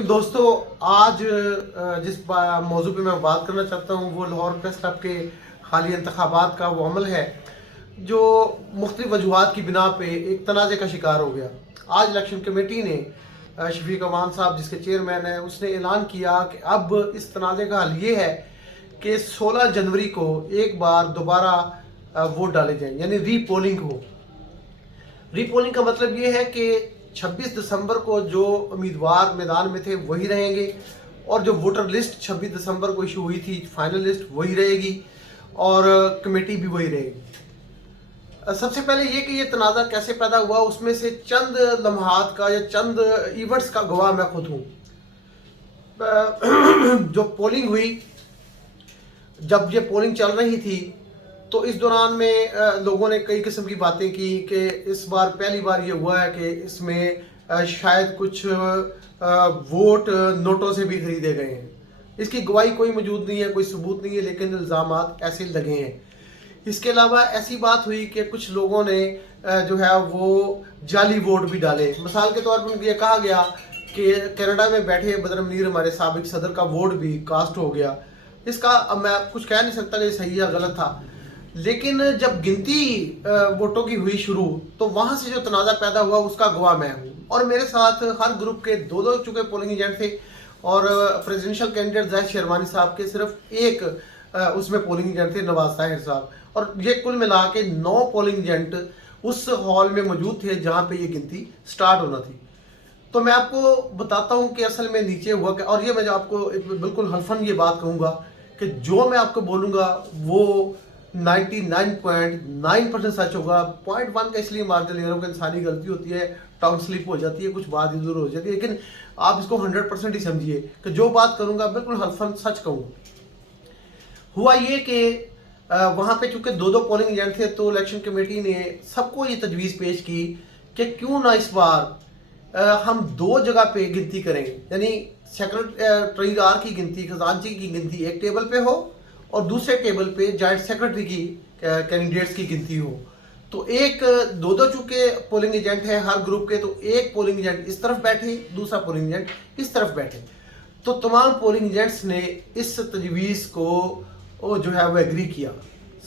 दोस्तों आज जिस मौजू पे मैं बात करना चाहता हूँ वो लाहौर प्रेस क्लब के हालिया इंतखाबात का वो अमल है जो मुख्तलिफ वजूहात की बिना पे एक तनाज़े का शिकार हो गया। आज इलेक्शन कमेटी ने शफीक अमान साहब जिसके चेयरमैन हैं उसने ऐलान किया कि अब इस तनाज़े का हल ये है कि 16 जनवरी को एक बार दोबारा वोट डाले जाएँ, यानी रीपोलिंग हो। रीपोलिंग का मतलब ये है कि 26 दिसंबर को जो उम्मीदवार मैदान में थे वही रहेंगे और जो वोटर लिस्ट 26 दिसंबर को इशू हुई थी फाइनल लिस्ट वही रहेगी और कमेटी भी वही रहेगी। सबसे पहले ये कि ये तनाज़ा कैसे पैदा हुआ, उसमें से चंद लम्हात का या चंद इवेंट्स का गवाह मैं खुद हूँ। जो पोलिंग हुई, जब ये पोलिंग चल रही थी तो इस दौरान में लोगों ने कई किस्म की बातें की कि इस बार पहली बार ये हुआ है कि इसमें शायद कुछ वोट नोटों से भी खरीदे गए हैं। इसकी गवाही कोई मौजूद नहीं है, कोई सबूत नहीं है, लेकिन इल्ज़ामात ऐसे लगे हैं। इसके अलावा ऐसी बात हुई कि कुछ लोगों ने जो है वो जाली वोट भी डाले। मिसाल के तौर पर ये कहा गया कि कनाडा में बैठे बदर मुनीर हमारे साबिक सदर का वोट भी कास्ट हो गया। इसका अब मैं कुछ कह नहीं सकता कि सही या गलत था, लेकिन जब गिनती वोटों की हुई शुरू तो वहां से जो तनाज़ा पैदा हुआ उसका गवाह मैं हूँ। और मेरे साथ हर ग्रुप के दो चुके पोलिंग एजेंट थे और प्रेसिडेंशियल कैंडिडेट जाहिद शेरवानी साहब के सिर्फ एक उसमें पोलिंग एजेंट थे, नवाज ताहिर साहब। और ये कुल मिला के 9 पोलिंग एजेंट उस हॉल में मौजूद थे जहाँ पे ये गिनती स्टार्ट होना थी। तो मैं आपको बताता हूँ कि असल में नीचे हुआ क्या, और ये मैं आपको बिल्कुल हल्फन ये बात कहूँगा कि जो मैं आपको बोलूँगा वो 99.9% सच होगा। 0.1 का इसलिए मार्जिन ले रहा हूँ कि इंसानी गलती होती है, टाउन स्लिप हो जाती है, कुछ बात इधर हो जाती है, लेकिन आप इसको 100% ही समझिए कि जो बात करूँगा बिल्कुल हल्फन सच कहूँगा। हुआ ये कि वहाँ पे चूंकि दो पोलिंग एजेंट थे तो इलेक्शन कमेटी ने सबको ये तजवीज़ पेश की कि क्यों ना इस बार हम 2 जगह पे गिनती करें, यानी सेक्रेटरीदार की गिनती, खजांची की गिनती एक टेबल पे हो और दूसरे टेबल पे जॉइंट सेक्रेटरी की कैंडिडेट्स की गिनती हो। तो एक दो चूंकि पोलिंग एजेंट है हर ग्रुप के, तो एक पोलिंग एजेंट इस तरफ बैठे, दूसरा पोलिंग एजेंट इस तरफ बैठे। तो तमाम पोलिंग एजेंट्स ने इस तजवीज़ को जो है वो एग्री किया,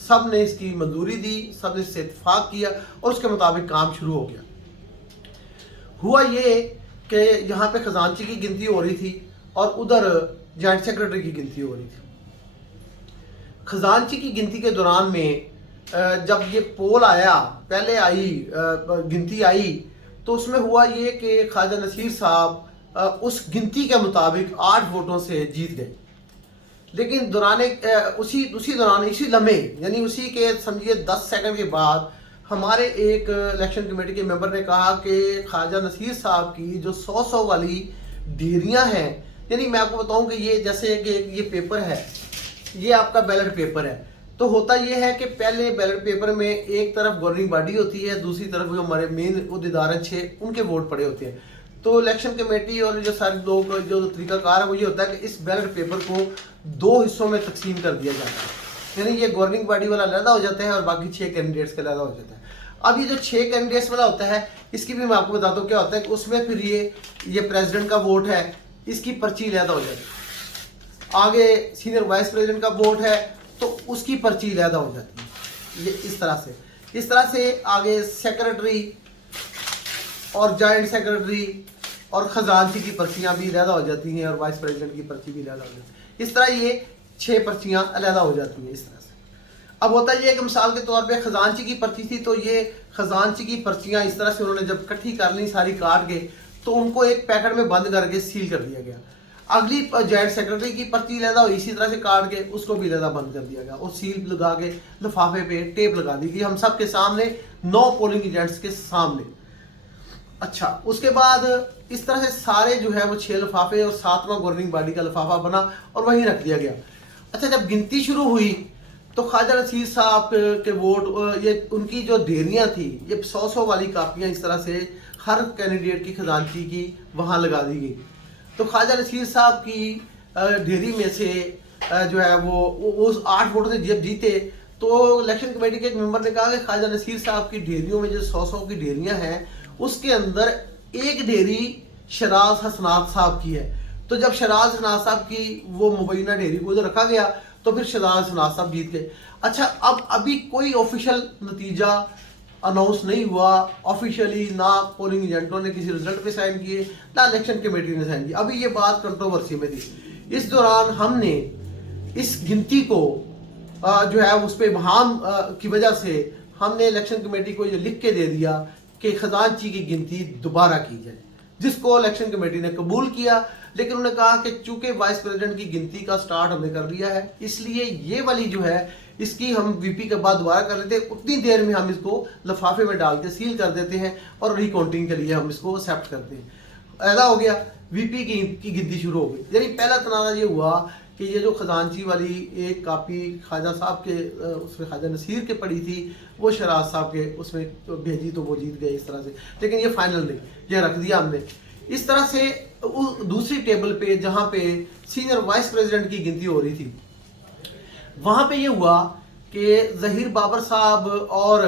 सब ने इसकी मंजूरी दी, सब ने इससे इत्तेफाक किया और उसके मुताबिक काम शुरू हो गया। हुआ ये कि यहाँ पे खजांची की गिनती हो रही थी और उधर जॉइंट सेक्रेटरी की गिनती हो रही थी। खजांची की गिनती के दौरान में जब ये पोल आया, पहले आई गिनती आई, तो उसमें हुआ ये कि ख्वाजा नसीर साहब उस गिनती के मुताबिक 8 वोटों से जीत गए। लेकिन उसी दौरान इसी लम्हे, यानी उसी के समझिए 10 सेकंड के बाद हमारे एक इलेक्शन कमेटी के मेंबर ने कहा कि ख्वाजा नसीर साहब की जो 100 वाली ढेरियां हैं, यानी मैं आपको बताऊं कि ये जैसे कि ये पेपर है, ये आपका बैलेट पेपर है, तो होता ये है कि पहले बैलेट पेपर में एक तरफ गवर्निंग बॉडी होती है, दूसरी तरफ जो हमारे मेन उहदेदार हैं 6 उनके वोट पड़े होते हैं। तो इलेक्शन कमेटी और जो सारे लोग जो तरीकाकार है वो ये होता है कि इस बैलेट पेपर को 2 हिस्सों में तकसीम कर दिया जाता है, यानी ये गवर्निंग बॉडी वाला अलहदा हो जाता है और बाकी 6 कैंडिडेट्स का अलहदा हो जाता है। अब ये जो 6 कैंडिडेट्स वाला होता है इसकी भी मैं आपको बताता हूँ क्या होता है कि उसमें फिर ये प्रेसिडेंट का वोट है, इसकी पर्ची अलहदा हो जाती है। आगे सीनियर वाइस प्रेसिडेंट का वोट है तो उसकी पर्ची अलहदा हो जाती है। ये इस तरह से आगे सेक्रेटरी और जॉइंट सेक्रेटरी और खजांची की पर्चियां भी अलहदा हो जाती हैं और वाइस प्रेसिडेंट की पर्ची भी अलहदा हो जाती है। इस तरह ये 6 पर्चियां अलहदा हो जाती हैं इस तरह से। अब होता ये है कि मिसाल के तौर पे खजांची की पर्ची थी तो ये खजांची की पर्चियां इस तरह से उन्होंने जब इकट्ठी कर ली सारी काट के, तो उनको एक पैकेट में बंद करके सील कर दिया गया। अगली जॉइंट सेक्रेटरी की पर्ची अलहदा हुई, इसी तरह से काट के उसको भी अलहदा बंद कर दिया गया और सील लगा के लिफाफे पे टेप लगा दी गई, हम सब के सामने 9 पोलिंग एजेंट्स के सामने। अच्छा, उसके बाद इस तरह से सारे जो है वो 6 लिफाफे और 7वां गवर्निंग बॉडी का लिफाफा बना और वहीं रख दिया गया। अच्छा, जब गिनती शुरू हुई तो ख्वाजा नसीर साहब के वोट, ये उनकी जो ढेरियाँ थी, ये 100 वाली कापियाँ इस तरह से हर कैंडिडेट की खजांची की वहाँ लगा दी गई। तो ख्वाजा नसीर साहब की ढेरी में से जो है वो उस 8 वोटों से जब जीते तो इलेक्शन कमेटी के एक मेंबर ने कहा कि ख्वाजा नसीर साहब की ढेरियों में जो 100 की ढेरियाँ हैं उसके अंदर एक ढेरी शराज हसनात साहब की है تو جب شہراز شناز صاحب کی وہ مبینہ ڈھیری کو ادھر رکھا گیا تو پھر شہراز شناز صاحب جیت گئے. اچھا اب ابھی کوئی آفیشیل نتیجہ اناؤنس نہیں ہوا آفیشیلی, نہ پولنگ ایجنٹوں نے کسی رزلٹ پہ سائن کیے نہ الیکشن کمیٹی نے سائن کیے. ابھی یہ بات کنٹروورسی میں تھی. اس دوران ہم نے اس گنتی کو جو ہے اس پہ ابہام کی وجہ سے ہم نے الیکشن کمیٹی کو یہ لکھ کے دے دیا کہ خزانچی کی گنتی دوبارہ کی جائے, جس کو الیکشن کمیٹی نے قبول کیا. لیکن انہوں نے کہا کہ چونکہ وائس پریزیڈنٹ کی گنتی کا سٹارٹ ہم نے کر لیا ہے, اس لیے یہ والی جو ہے اس کی ہم وی پی کے بعد دوبارہ کر لیتے ہیں, اتنی دیر میں ہم اس کو لفافے میں ڈال کے سیل کر دیتے ہیں اور ری کاؤنٹنگ کے لیے ہم اس کو ایکسیپٹ کرتے ہیں. ایسا ہو گیا, وی پی کی گنتی شروع ہو گئی. یعنی پہلا تنازع یہ ہوا کہ یہ جو خزانچی والی ایک کاپی خواجہ صاحب کے اس میں خواجہ نصیر کے پڑی تھی, وہ شہراز صاحب کے اس میں بھیجی تو وہ جیت گئے اس طرح سے. لیکن یہ فائنل نہیں, یہ رکھ دیا ہم نے اس طرح سے. دوسری ٹیبل پہ جہاں پہ سینئر وائس پریزیڈنٹ کی گنتی ہو رہی تھی, وہاں پہ یہ ہوا کہ ظہیر بابر صاحب اور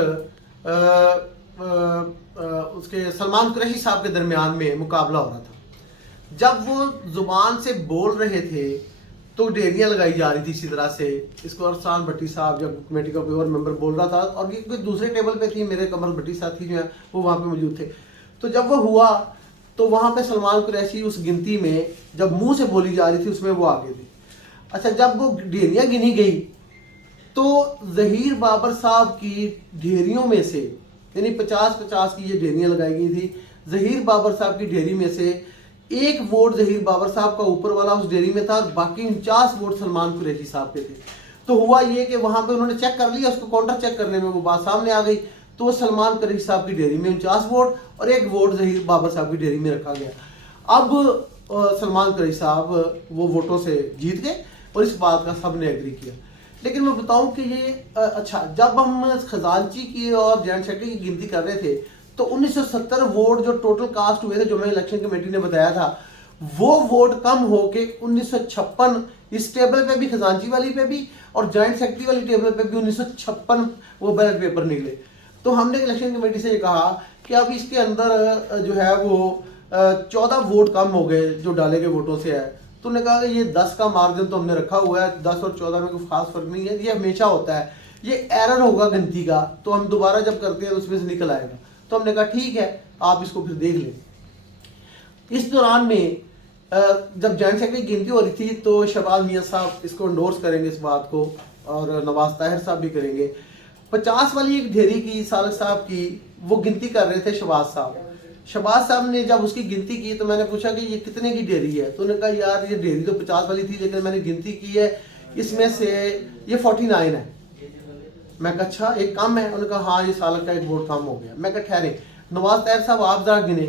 اس کے سلمان قریشی صاحب کے درمیان میں مقابلہ ہو رہا تھا. جب وہ زبان سے بول رہے تھے تو ڈیریاں لگائی جا رہی تھی اسی طرح سے. اس کو ارسلان بھٹی صاحب جب کمیٹی کا کوئی اور ممبر بول رہا تھا, اور یہ کوئی دوسرے ٹیبل پہ تھی, میرے کمر بھٹی ساتھی جو ہیں وہ وہاں پہ موجود تھے. تو جب وہ ہوا تو وہاں پہ سلمان قریشی اس گنتی میں جب منہ سے بولی جا رہی تھی اس میں وہ آگے تھے. اچھا جب وہ ڈھیریاں گنی گئی تو ظہیر بابر صاحب کی ڈھیریوں میں سے, یعنی 50-50 کی یہ ڈھیریاں لگائی گئی تھی, ظہیر بابر صاحب کی ڈھیری میں سے ایک ووٹ ظہیر بابر صاحب کا اوپر والا اس ڈیری میں تھا اور باقی 49 ووٹ سلمان قریشی صاحب کے تھے. تو ہوا یہ کہ وہاں پہ انہوں نے چیک کر لیا, اس کو کاؤنٹر چیک کرنے میں وہ بات سامنے آ گئی. تو سلمان قریشی صاحب کی ڈیری میں 49 ووٹ اور ایک ووٹ ظہیر بابر صاحب کی ڈیری میں رکھا گیا. اب سلمان قریشی صاحب وہ ووٹوں سے جیت گئے اور اس بات کا سب نے ایگری کیا. لیکن میں بتاؤں کہ یہ اچھا جب ہم خزانچی کی اور جوائنٹ سیکرٹری کی گنتی کر رہے تھے تو 1970 ووٹ جو ٹوٹل کاسٹ ہوئے تھے جو میں الیکشن کمیٹی نے بتایا تھا, وہ ووٹ کم ہو کے 1956 اس ٹیبل پہ بھی, خزانچی والی پہ بھی اور جوائنٹ سیکرٹری والی ٹیبل پہ بھی 1956 وہ بیلٹ پیپر نکلے. تو ہم نے الیکشن کمیٹی سے یہ کہا کہ اب اس کے اندر جو ہے وہ 14 ووٹ کم ہو گئے جو ڈالے گئے ووٹوں سے ہے. تو انہوں نے کہا کہ یہ 10 کا مارجن تو ہم نے رکھا ہوا ہے, 10 اور 14 میں کوئی خاص فرق نہیں ہے, یہ ہمیشہ ہوتا ہے, یہ ایرر ہوگا گنتی کا, تو ہم دوبارہ جب کرتے ہیں تو اس میں سے نکل آئے گا. تو ہم نے کہا ٹھیک ہے آپ اس کو پھر دیکھ لیں. اس دوران میں جب جوائنٹ سیکرٹری گنتی ہو رہی تھی تو شہباز میاں صاحب اس کو انڈورس کریں گے اس بات کو, اور نواز طاہر صاحب بھی کریں گے. 50 والی ایک ڈھیری کی سالک صاحب کی وہ گنتی کر رہے تھے شہباز صاحب. شہباز صاحب نے جب اس کی گنتی کی تو میں نے پوچھا کہ یہ کتنے کی ڈیری ہے, تو انہوں نے کہا یار یہ ڈیری تو 50 والی تھی لیکن میں نے گنتی کی ہے اس میں سے یہ 49 ہے. میں کہا اچھا ایک کم ہے, انہوں نے کہا ہاں یہ سالک کا ایک ووٹ کم ہو گیا. میں کہا ٹھہرے, نواز طاہر صاحب آپ ذرا گنے.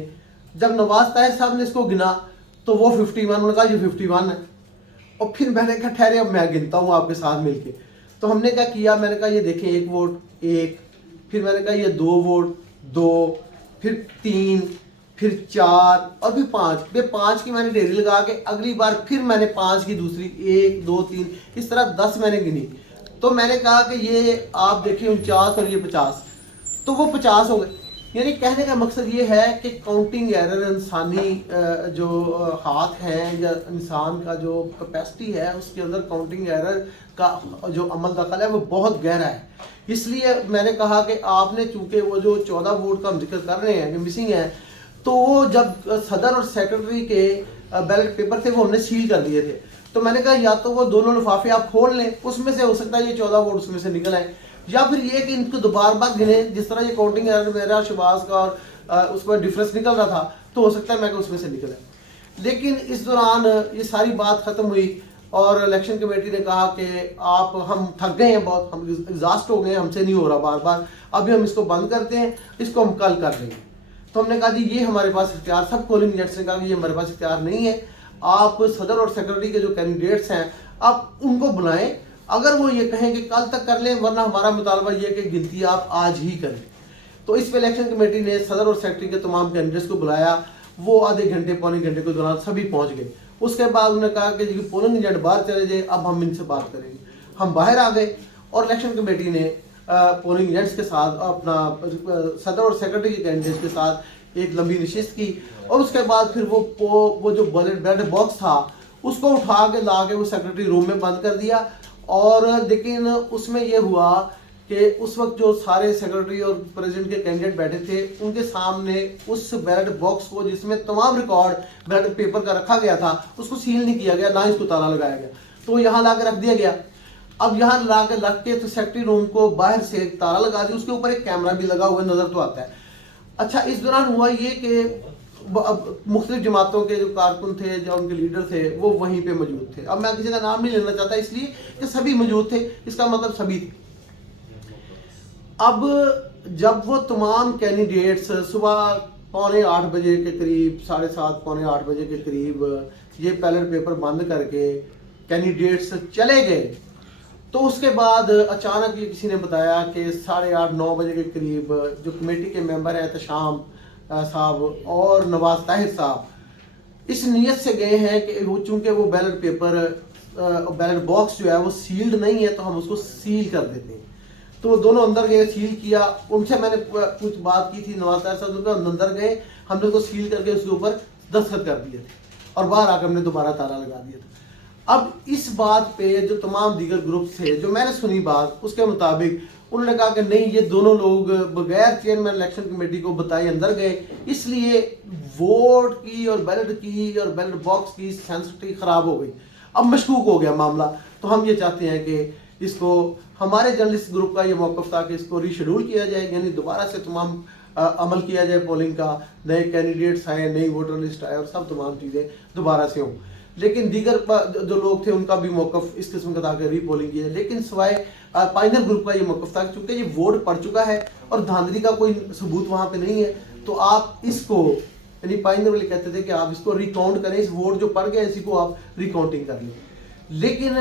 جب نواز طاہر صاحب نے اس کو گنا تو وہ 51, انہوں نے کہا یہ 51 ہے. اور پھر میں نے کہا ٹھہرے اب میں گنتا ہوں آپ کے ساتھ مل کے. تو ہم نے کیا کیا, میں نے کہا یہ دیکھیں ایک ووٹ ایک, پھر میں نے کہا یہ 2 ووٹ 2, پھر 3, پھر 4 اور پھر 5. یہ 5 کی میں نے ڈیری لگا کے اگلی بار پھر میں نے 5 کی دوسری 1 2 3 اس طرح 10 میں نے گنی. تو میں نے کہا کہ یہ آپ دیکھیں 49 اور یہ 50, تو وہ 50 ہو گئے. یعنی کہنے کا مقصد یہ ہے کہ کاؤنٹنگ ایرر انسانی جو ہاتھ ہیں یا انسان کا جو کیپیسٹی ہے اس کے اندر کاؤنٹنگ ایرر کا جو عمل دخل ہے وہ بہت گہرا ہے. اس لیے میں نے کہا کہ آپ نے چونکہ وہ جو 14 ووٹ کا ہم ذکر کر رہے ہیں کہ مسنگ ہے, تو وہ جب صدر اور سیکرٹری کے بیلٹ پیپر تھے وہ ہم نے سیل کر دیے تھے. تو میں نے کہا یا تو وہ دونوں لفافے آپ کھول لیں, اس میں سے ہو سکتا ہے یہ 14 ووٹ اس میں سے نکل آئیں, یا پھر یہ کہ ان کو دوبارہ بار گنے جس طرح یہ کاؤنٹنگ ایرر میرا شہباز کا اور اس میں ڈفرنس نکل رہا تھا تو ہو سکتا ہے میں کہ اس میں سے نکل آئے. لیکن اس دوران یہ ساری بات ختم ہوئی اور الیکشن کمیٹی نے کہا کہ آپ ہم تھک گئے ہیں بہت, ہم ایگزاسٹ ہو گئے ہیں, ہم سے نہیں ہو رہا بار بار, ابھی ہم اس کو بند کرتے ہیں, اس کو ہم کل کر لیں گے. تو ہم نے کہا جی یہ ہمارے پاس اختیار, سب پولنگ ایجنٹس نے کہا کہ یہ ہمارے پاس اختیار نہیں ہے, آپ صدر اور سیکرٹری کے جو کینڈیڈیٹس ہیں آپ ان کو بلائیں, اگر وہ یہ کہیں کہ کل تک کر لیں, ورنہ ہمارا مطالبہ یہ کہ گنتی آپ آج ہی کریں. تو اس پہ الیکشن کمیٹی نے صدر اور سیکرٹری کے تمام کینڈیڈیٹس کو بلایا, وہ آدھے گھنٹے پونے گھنٹے کے دوران سبھی پہنچ گئے. اس کے بعد انہوں نے کہا کہ جی پولنگ ایجنٹ باہر چلے جائے, اب ہم ان سے بات کریں گے. ہم باہر آ گئے اور الیکشن کمیٹی نے پولنگ ایجنٹس کے ساتھ اپنا صدر اور سیکرٹری کے کینڈیڈیٹس کے ساتھ एक लंबी नशिस्त की, और उसके बाद फिर वो जो बैलेट बॉक्स था उसको उठा के ला के वो सेक्रेटरी रूम में बंद कर दिया। और लेकिन उसमें ये हुआ कि उस वक्त जो सारे सेक्रेटरी और प्रेसिडेंट के कैंडिडेट बैठे थे उनके सामने उस बैलेट बॉक्स को, जिसमें तमाम रिकॉर्ड बैलेट पेपर का रखा गया था, उसको सील नहीं किया गया, ना इसको ताला लगाया गया, तो यहाँ ला के रख दिया गया। अब यहाँ ला के रख के तो सेक्रेटरी रूम को बाहर से ताला लगा दिया, उसके ऊपर एक कैमरा भी लगा हुआ नजर तो आता है। अच्छा, इस दौरान हुआ ये कि अब मुख्तलिफ जमातों के जो कारकुन थे, जो उनके लीडर थे, वो वहीं पे मौजूद थे। अब मैं किसी का नाम नहीं लेना चाहता इसलिए कि सभी मौजूद थे, इसका मतलब सभी थे। अब जब वो तमाम कैंडिडेट्स सुबह 7:45 बजे के करीब, 7:30 पौने 8 बजे के करीब ये बैलेट पेपर बंद करके कैंडिडेट्स चले गए, तो उसके बाद अचानक ये किसी ने बताया कि 8:30-9 बजे के करीब जो कमेटी के मेंबर हैं एहतशाम साहब और नवाज ताहिर साहब इस नीयत से गए हैं कि वो चूंकि वो बैलेट पेपर बैलेट बॉक्स जो है वो सील्ड नहीं है तो हम उसको सील कर देते हैं। तो वो दोनों अंदर गए, सील किया। उनसे मैंने कुछ बात की थी, नवाज ताहिर साहब अंदर गए, हमने उसको सील करके उसके ऊपर दस्तखत कर दिए थे और बाहर आकर हमने दोबारा ताला लगा दिया था। अब इस बात पे जो तमाम दीगर ग्रुप थे, जो मैंने सुनी बात, उसके मुताबिक उन्होंने कहा कि नहीं, ये दोनों लोग बगैर चेयरमैन इलेक्शन कमेटी को बताए अंदर गए, इसलिए वोट की और बैलेट बॉक्स की सेंसिटिविटी खराब हो गई। अब मशकूक हो गया मामला। तो हम ये चाहते हैं कि इसको, हमारे जर्नलिस्ट ग्रुप का ये मौक़िफ़ था कि इसको रीशेड्यूल किया जाए, यानी दोबारा से तमाम अमल किया जाए पोलिंग का, नए कैंडिडेट्स आए, नई वोटर लिस्ट आए और सब तमाम चीज़ें दोबारा से हों। लेकिन दीगर जो लोग थे उनका भी मौक़िफ़ इस किस्म का था कि रीपोलिंग की जाए। लेकिन सिवाय पाइनर ग्रुप का ये मौक़िफ़ था कि चूँकि ये वोट पड़ चुका है और धांधली का कोई सबूत वहाँ पे नहीं है, तो आप इसको, यानी पाइनर वाले कहते थे कि आप इसको रिकाउंट करें, इस वोट जो पड़ गया इसी को आप रिकाउंटिंग कर लें। लेकिन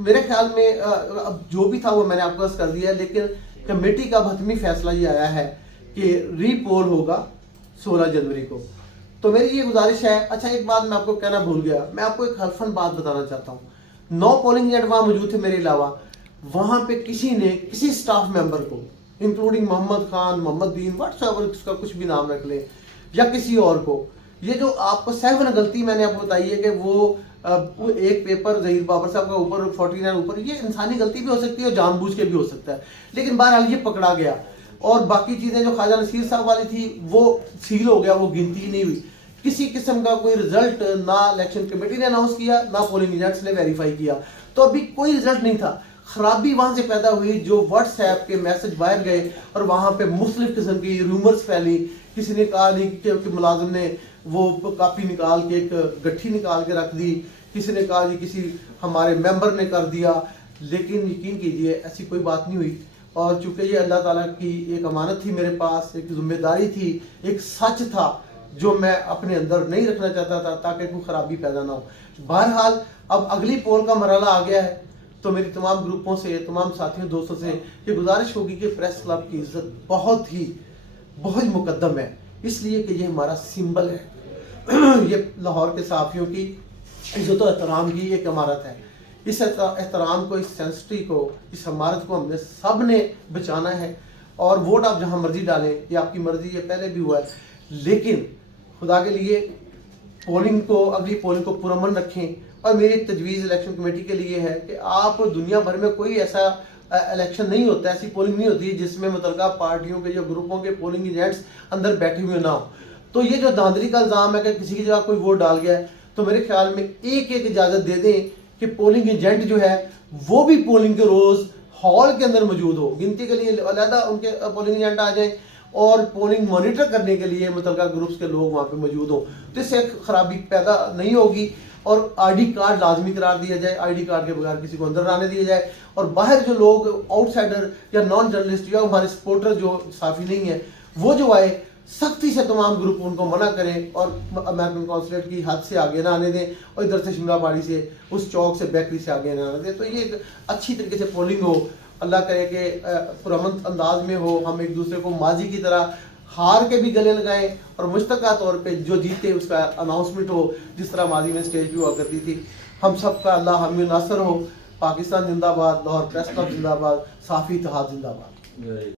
मेरे ख्याल में अब जो भी था वो मैंने आपको बस कर दिया है, लेकिन कमेटी का हतमी फैसला ये आया है कि रीपोल होगा 16 जनवरी को। तो मेरी ये गुजारिश है। अच्छा, एक बात मैं आपको कहना भूल गया, मैं आपको एक हल्फन बात बताना चाहता हूँ। 9 पोलिंग एजेंट वहाँ मौजूद थे मेरे अलावा, वहाँ पे किसी ने किसी स्टाफ मेंबर को, इंक्लूडिंग मोहम्मद खान, मोहम्मद दीन, व्हाट्सएवर इसका कुछ भी नाम रख लें, या किसी और को, ये जो आपको सहवन गलती मैंने आपको बताई है कि वो एक पेपर ज़हीर बाबर साहब का ऊपर 49 ऊपर, ये इंसानी गलती भी हो सकती है और जानबूझ के भी हो सकता है, लेकिन बहरहाल ये पकड़ा गया। और बाकी चीज़ें जो ख्वाजा नसीर साहब वाली थी वो सील हो गया, वो गिनती नहीं हुई। किसी किस्म का कोई रिजल्ट ना इलेक्शन कमेटी ने अनाउंस किया, ना पोलिंग एजेंट्स ने वेरीफाई किया, तो अभी कोई रिजल्ट नहीं था। खराबी वहाँ से पैदा हुई जो व्हाट्सएप के मैसेज बाहर गए और वहाँ पे मुख्तलिफ किस्म की रूमर्स फैली। किसी ने कहा नहीं कि मुलाजिम ने वो कापी निकाल के एक गट्ठी निकाल के रख दी, किसी ने कहा जी किसी हमारे मेंबर ने कर दिया, लेकिन यकीन कीजिए ऐसी कोई बात नहीं हुई। और चूँकि ये अल्लाह ताला की एक अमानत थी मेरे पास, एक जिम्मेदारी थी, एक सच था जो मैं अपने अंदर नहीं रखना चाहता था ताकि कोई ख़राबी पैदा ना हो। बहरहाल अब अगली पोल का मरहला आ गया है, तो मेरी तमाम ग्रुपों से, तमाम साथियों दोस्तों से ये गुजारिश होगी कि प्रेस क्लब की इज़्ज़त बहुत ही मुकद्दम है, इसलिए कि ये हमारा सिंबल है। ये लाहौर के सहाफ़ियों की इज़्ज़त और एहतराम की एक इमारत है। इस एहतराम को, इस सेंसिटिविटी को, इस इमारत को हमने सब ने बचाना है। और वोट आप जहाँ मर्जी डालें, ये आपकी मर्जी, ये पहले भी हुआ है, लेकिन खुदा के लिए पोलिंग को, अगली पोलिंग को पुरअमन रखें। और मेरी तजवीज़ इलेक्शन कमेटी के लिए है कि आप, दुनिया भर में कोई ऐसा इलेक्शन नहीं होता, ऐसी पोलिंग नहीं होती जिसमें मुतल्लिका पार्टियों के, जो ग्रुपों के पोलिंग एजेंट्स अंदर बैठे हुए ना हो। तो ये जो धांधली का इल्ज़ाम है कि किसी की जगह कोई वोट डाल गया है, तो मेरे ख्याल में एक इजाज़त दे दें कि पोलिंग एजेंट जो है वो भी पोलिंग के रोज़ हॉल के अंदर मौजूद हो, गिनती के लिए अलहदा उनके पोलिंग एजेंट आ जाएं और पोलिंग मॉनिटर करने के लिए मुतल्लिका ग्रुप्स के लोग वहाँ पे मौजूद हो, तो इससे खराबी पैदा नहीं होगी। और आईडी कार्ड लाजमी करार दिया जाए, आईडी कार्ड के बगैर किसी को अंदर आने दिया जाए। और बाहर जो लोग आउटसाइडर या नॉन जर्नलिस्ट या हमारे सपोर्टर जो साफ़ी नहीं है, वो जो आए, सख्ती से तमाम ग्रुप उनको मना करें और अमेरिकन कॉन्सुलेट की हद से आगे ना आने दें, और इधर से शिमला बाड़ी से, उस चौक से, बेकरी से आगे ना आने दें। तो ये एक अच्छी तरीके से पोलिंग हो, अल्लाह करे कि पुरअमन अंदाज में हो, हम एक दूसरे को माजी की तरह हार के भी गले लगाएं और मुश्तरका तौर पे जो जीते उसका अनाउंसमेंट हो, जिस तरह माजी में स्टेज पे हुआ करती थी। हम सब का अल्लाह हामी नासर हो। पाकिस्तान जिंदाबाद, लाहौर प्रेस क्लब जिंदाबाद, साफ़ी इत्तेहाद जिंदाबाद।